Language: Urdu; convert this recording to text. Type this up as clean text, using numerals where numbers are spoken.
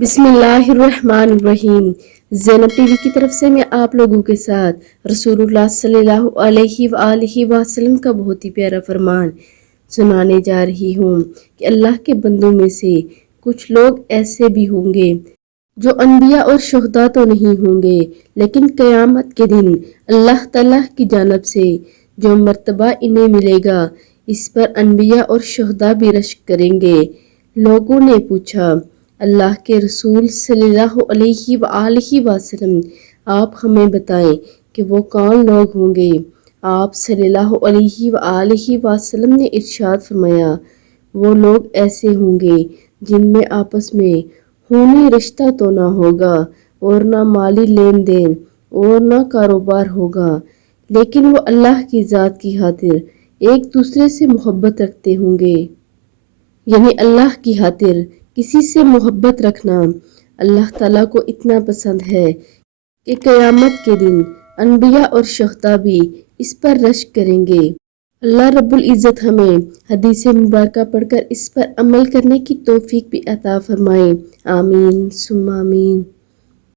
بسم اللہ الرحمن الرحیم۔ زینب ٹی وی کی طرف سے میں آپ لوگوں کے ساتھ رسول اللہ صلی اللہ علیہ وآلہ وسلم کا بہت ہی پیارا فرمان سنانے جا رہی ہوں کہ اللہ کے بندوں میں سے کچھ لوگ ایسے بھی ہوں گے جو انبیاء اور شہداء تو نہیں ہوں گے، لیکن قیامت کے دن اللہ تعالیٰ کی جانب سے جو مرتبہ انہیں ملے گا اس پر انبیاء اور شہداء بھی رشک کریں گے۔ لوگوں نے پوچھا، اللہ کے رسول صلی اللہ علیہ وآلہ وسلم آپ ہمیں بتائیں کہ وہ کون لوگ ہوں گے؟ آپ صلی اللہ علیہ وآلہ وسلم نے ارشاد فرمایا، وہ لوگ ایسے ہوں گے جن میں آپس میں خونی رشتہ تو نہ ہوگا اور نہ مالی لین دین اور نہ کاروبار ہوگا، لیکن وہ اللہ کی ذات کی خاطر ایک دوسرے سے محبت رکھتے ہوں گے۔ یعنی اللہ کی خاطر کسی سے محبت رکھنا اللہ تعالیٰ کو اتنا پسند ہے کہ قیامت کے دن انبیاء اور شہداء بھی اس پر رشک کریں گے۔ اللہ رب العزت ہمیں حدیث مبارکہ پڑھ کر اس پر عمل کرنے کی توفیق بھی عطا فرمائے۔ آمین ثم آمین۔